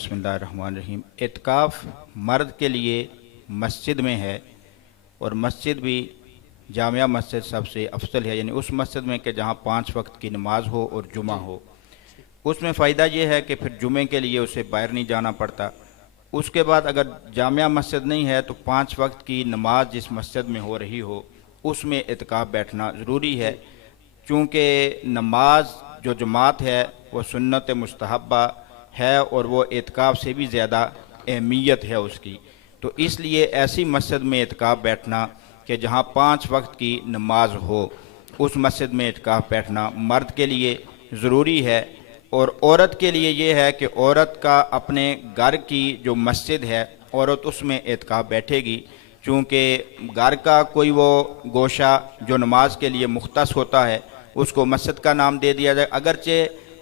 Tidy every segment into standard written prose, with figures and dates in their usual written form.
बिस्मिल्लाहिर्रहमानिर्रहीम। इत्काफ़ मर्द के लिए मस्जिद में है और मस्जिद भी जामिया मस्जिद सबसे अफजल है, यानी उस मस्जिद में कि जहाँ 5 वक्त की नमाज हो और जुमा हो। उसमें फ़ायदा ये है कि फिर जुमे के लिए उसे बाहर नहीं जाना पड़ता। उसके बाद अगर जामिया मस्जिद नहीं है तो 5 वक्त की नमाज जिस मस्जिद में हो रही हो उसमें इत्काफ़ बैठना ज़रूरी है, चूँकि नमाज जो जमात है वो सुन्नत मुस्तहब्बा है और वो इत्काफ़ से भी ज़्यादा अहमियत है उसकी। तो इसलिए ऐसी मस्जिद में इत्काफ़ बैठना कि जहाँ 5 वक्त की नमाज हो उस मस्जिद में इत्काफ़ बैठना मर्द के लिए ज़रूरी है। और औरत के लिए ये है कि औरत का अपने घर की जो मस्जिद है औरत उसमें इत्काफ़ बैठेगी, चूँकि घर का कोई वो गोशा जो नमाज के लिए मुख्तस होता है उसको मस्जिद का नाम दे दिया जाए। अगरचे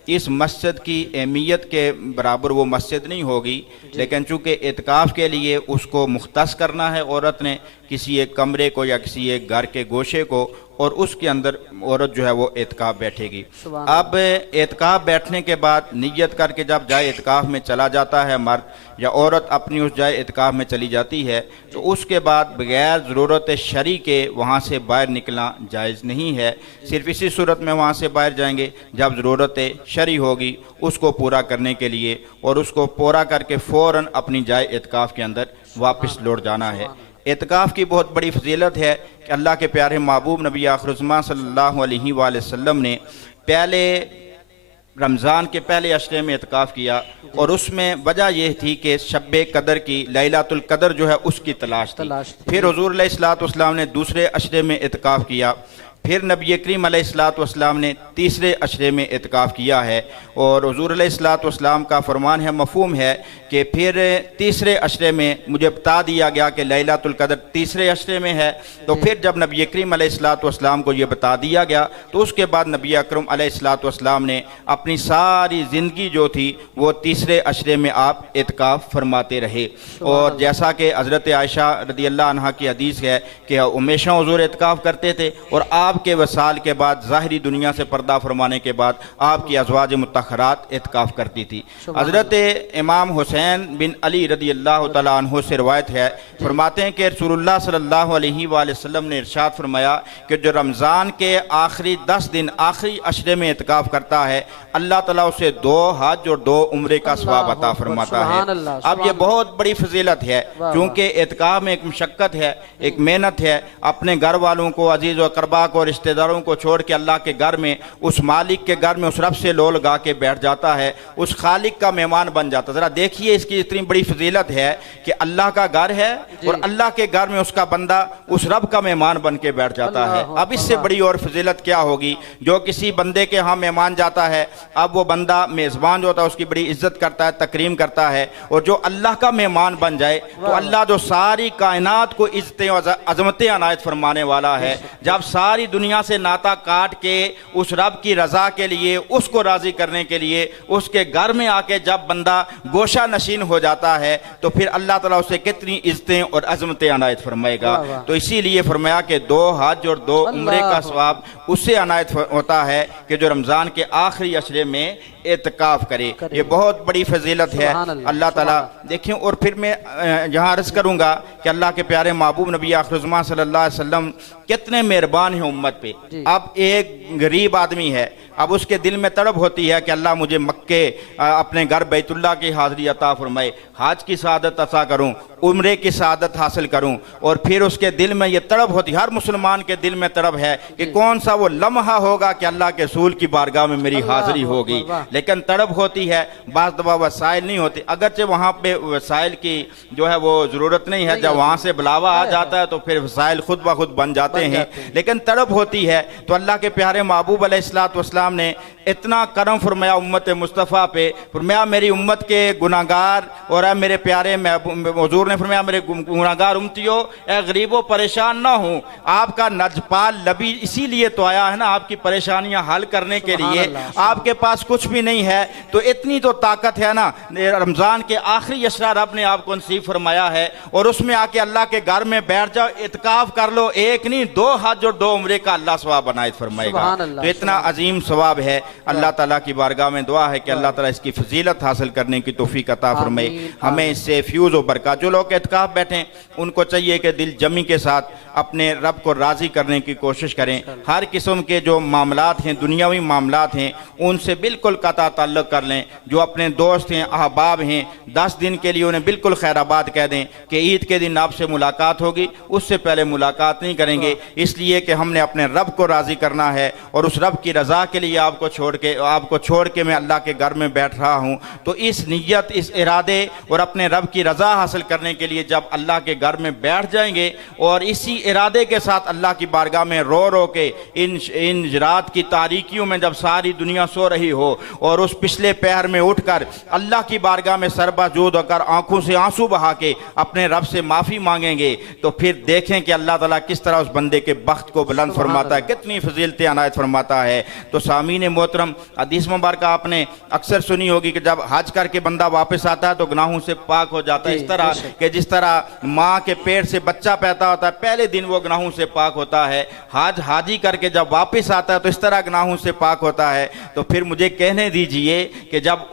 इस मस्जिद की अहमियत के बराबर वो मस्जिद नहीं होगी, लेकिन चूँकि इत्काफ़ के लिए उसको मुख्तस करना है औरत ने किसी एक कमरे को या किसी एक घर के गोशे को, और उसके अंदर औरत जो है वो इत्काफ़ बैठेगी। अब इत्काफ़ बैठने के बाद नियत करके जब जाए इत्काफ़ में चला जाता है मर्द या औरत अपनी उस जाए इत्काफ़ में चली जाती है तो उसके बाद बग़ैर ज़रूरत शरी के वहाँ से बाहर निकलना जायज़ नहीं है। सिर्फ़ इसी सूरत में वहाँ से बाहर जाएंगे जब ज़रूरत शरी होगी उसको पूरा करने के लिए, और उसको पूरा करके फ़ौरन अपनी जाए इत्काफ़ के अंदर वापस लौट जाना है। इत्काफ़ की बहुत बड़ी फजीलत है कि अल्लाह के प्यारे महबूब नबी आखिर सल्लल्लाहु अलैहि वसल्लम ने पहले रमज़ान के पहले अशरे में इत्काफ़ किया, और उसमें वजह यह थी कि शब्बे कदर की लैलातुल कदर जो है उसकी तलाश थी। फिर हुज़ूर अलैहिस्सलातु वस्सलाम ने दूसरे अशरे में इत्काफ़ किया, फिर नबी करीम अलैहिस्सलातु वस्सलाम ने तीसरे अशरे में इत्काफ़ किया है। और हुज़ूर अलैहिस्सलातु वस्सलाम का फरमान है, मफ़हूम है कि फिर तीसरे अशरे में मुझे बता दिया गया कि लैलातुल कदर तीसरे अशरे में है। तो फिर जब नबी करीम अलैहिस्सलातु वस्सलाम को ये बता दिया गया तो उसके बाद नबी अकरम अलैहिस्सलातु वस्सलाम ने अपनी सारी ज़िंदगी जो थी वो तीसरे अशरे में आप इत्काफ़ फरमाते रहे। और जैसा कि हज़रत आयशा रज़ियल्लाहु अन्हा की हदीस है कि हमेशा हुज़ूर इत्काफ़ करते थे, और आपके वसाल के बाद ज़ाहिरी दुनिया से पर्दा फरमाने के बाद आपकी अज़वाज मुतहरात इत्काफ़ करती थी। हज़रत इमाम हुसैन बिन अली रज़ियल्लाहु तआला अन्हु से रवायत है, फरमाते हैं कि रसूलुल्लाह सल्लल्लाहु अलैहि वसल्लम ने इरशाद फरमाया कि जो रमज़ान के आखिरी 10 दिन आखिरी अशरे में इत्काफ़ करता है अल्लाह ताला उसे 2 हज और 2 उम्रे का सवाब अता फरमाता है। अब ये बहुत बड़ी फजीलत है, क्योंकि इत्काफ़ में एक मशक्क़त है, एक मेहनत है। अपने घर वालों को, अजीज़ व अक़रबा को, रिश्तेदारों को छोड़ के अल्लाह के घर में, उस मालिक के घर में, उस रब से लो लगा के बैठ जाता है, उस खालिक का मेहमान बन जाता है। ज़रा देखिए इसकी इतनी बड़ी फजीलत है कि अल्लाह का घर है और अल्लाह के घर में उसका बंदा उस रब का मेहमान बन के बैठ जाता है। अब इससे बड़ी और फजीलत क्या होगी। जो किसी बंदे के यहाँ मेहमान जाता है, अब वो बंदा मेज़बान जो होता है उसकी बड़ी इज्जत करता है, तकरीम करता है, और जो अल्लाह का मेहमान बन जाए तो अल्लाह जो सारी कायनात को इज्जतें और अज़मतें अनायत फरमाने वाला है, जब सारी दुनिया से नाता काट के उस रब की रज़ा के लिए, उसको राज़ी करने के लिए उसके घर में आके जब बंदा गोशा नशीन हो जाता है तो फिर अल्लाह ताला उसे कितनी इज्जतें और अज़मतें अनायत फरमाएगा। तो इसीलिए फरमाया कि 2 हज और 2 उम्रे का सवाब उससे अनायत होता है कि जो रमज़ान के आखिरी अशरे में इत्काफ़ करे। ये बहुत बड़ी फजीलत है अल्लाह ताला। देखें, और फिर मैं यहाँ अर्ज़ करूँगा कि अल्लाह के प्यारे महबूब नबी आखिर सल्लल्लाहु अलैहि वसल्लम कितने मेहरबान हैं उम्मत पे। अब एक गरीब आदमी है, अब उसके दिल में तड़प होती है कि अल्लाह मुझे मक्के अपने घर बैतुल्लाह की हाज़री अता फरमाए, हज की सआदत अता करूँ, उम्रे की सआदत हासिल करूँ। और फिर उसके दिल में ये तड़प होती, हर मुसलमान के दिल में तड़प है कि कौन सा वो लम्हा होगा कि अल्लाह के रसूल की बारगाह में मेरी हाज़री होगी। लेकिन तड़प होती है, बाज़ दफ़ा वसाइल नहीं होती, अगरचे वहाँ पे वसाइल की जो है वो ज़रूरत नहीं है, जब वहाँ से बुलावा आ जाता है तो फिर वसाइल खुद ब खुद बन जाते हैं, लेकिन तड़प होती है। तो अल्लाह के प्यारे महबूब अलैहिस्सलातु वस्सलाम ने इतना करम फरमाया उम्मत मुस्तफ़ा पे, फरमाया मेरी उम्मत के गुनाहगार, और मेरे प्यारे हुज़ूर ने फरमाया मेरे गुनाहगार उम्मतियों, ए गरीबों परेशान ना हो, आपका नजपाल नबी इसीलिए तो आया है ना आपकी परेशानियां हल करने के लिए। आपके पास कुछ भी नहीं है तो इतनी तो ताकत है ना, रमज़ान के आखिरी अशरा रब ने आपको नसीब फरमाया है, और उसमें आके अल्लाह के घर में बैठ जाओ, इत्काफ़ कर लो, 1 नहीं 2 हज और 2 उम्रे का अल्लाह सवाब अनायत फरमाएगा। तो इतना अजीम सवाब सवाब है। अल्लाह ताला की बारगाह में दुआ है कि अल्लाह ताला इसकी फजीलत हासिल करने की तौफीक अता फरमाए, हमें इससे फ्यूज़ व बरकत। जो लोग एतकाफ़ बैठें उनको चाहिए कि दिल जमी के साथ अपने रब को राज़ी करने की कोशिश करें। हर किस्म के जो मामलात हैं, दुनियावी मामलात हैं, उनसे बिल्कुल कता ताल्लुक़ कर लें। जो अपने दोस्त हैं, अहबाब हैं, 10 दिन के लिए उन्हें बिल्कुल खैराबाद कह दें कि ईद के दिन आपसे मुलाकात होगी, उससे पहले मुलाकात नहीं करेंगे, इसलिए कि हमने अपने रब को राज़ी करना है और उस रब की रज़ा के लिए आपको छोड़ के मैं अल्लाह के घर में बैठ रहा हूँ। तो इस नीयत, इस इरादे और अपने रब की रज़ा हासिल करने के लिए जब अल्लाह के घर में बैठ जाएंगे और इसी इरादे के साथ अल्लाह की बारगाह में रो रो के इन रात की तारीकियों में जब सारी दुनिया सो रही हो और उस पिछले पहर में उठकर अल्लाह की बारगाह में सरबाजूद होकर आंखों से आंसू बहा के अपने रब से माफ़ी मांगेंगे, तो फिर देखें कि अल्लाह ताला किस तरह उस बंदे के बख्त को बुलंद फरमाता है, कितनी फजीलतें अनायत फरमाता है। तो सामीन मोहतरम, हदीस मुबारक आपने अक्सर सुनी होगी कि जब हज करके बंदा वापस आता है तो गुनाहों से पाक हो जाता है। इस तरह कि जिस तरह माँ के पेट से बच्चा पैदा होता है, पहले दिन वो गुनाहों से पाक होता है, हाजी करके जब वापस आता है तो इस तरह गुनाहों से पाक होता है। तो फिर मुझे कहने दीजिए कि जब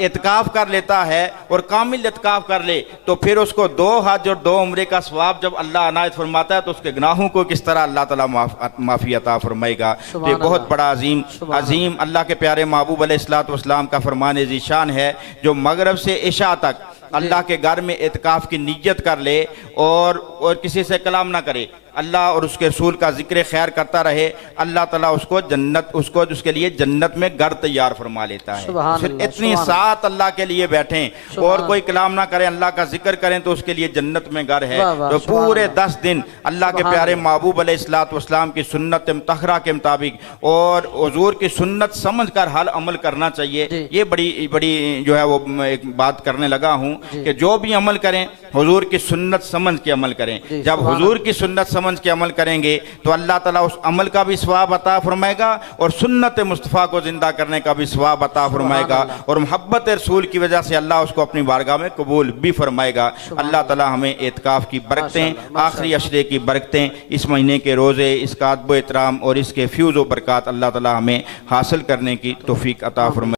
इत्काफ कर लेता है और कामिल इत्काफ कर ले तो फिर उसको 2 हज और 2 उम्रे का सवाब जब अल्लाह अनायत फरमाता है तो उसके गुनाहों को किस तरह अल्लाह ताला माफ़ी अता फरमाएगा। ये बहुत बड़ा अजीम अल्लाह के प्यारे महबूब अलैहिस्सलातु वस्सलाम का फरमान ज़ीशान है, जो मगरब से इशा तक अल्लाह के घर में इत्काफ की नीयत कर ले और किसी से कलाम ना करे, अल्लाह और उसके रसूल का जिक्र खैर करता रहे, अल्लाह ताला उसके लिए जन्नत में घर तैयार फरमा लेता है। फिर इतनी साथ अल्लाह के लिए बैठें और कोई कलाम ना करें, अल्लाह का जिक्र करें तो उसके लिए जन्नत में घर है। तो पूरे 10 दिन अल्लाह के प्यारे महबूब अलैहिस्सलातु वस्सलाम की सुन्नत मुतहरा के मुताबिक और हुजूर की सुन्नत समझ कर हल अमल करना चाहिए। ये बड़ी जो है वो एक बात करने लगा हूँ कि जो भी अमल करें हुजूर की सुन्नत समझ के अमल करें। जब हुजूर की सुन्नत समझ के अमल करेंगे तो अल्लाह ताला उस अमल का भी सवाब अता फरमाएगा और सुन्नत मुस्तफ़ा को जिंदा करने का भी सवाब अता फरमाएगा और मोहब्बत रसूल की वजह से अल्लाह उसको अपनी बारगाह में कबूल भी फरमाएगा। अल्लाह ताला हमें एतकाफ की बरकतें, आखिरी अशरे की बरकतें, इस महीने के रोज़े, इसका अदब एहतराम और इसके फ्यूज़ व बरक़ात अल्लाह ताला हमें हासिल करने की तौफीक अता फरमाए।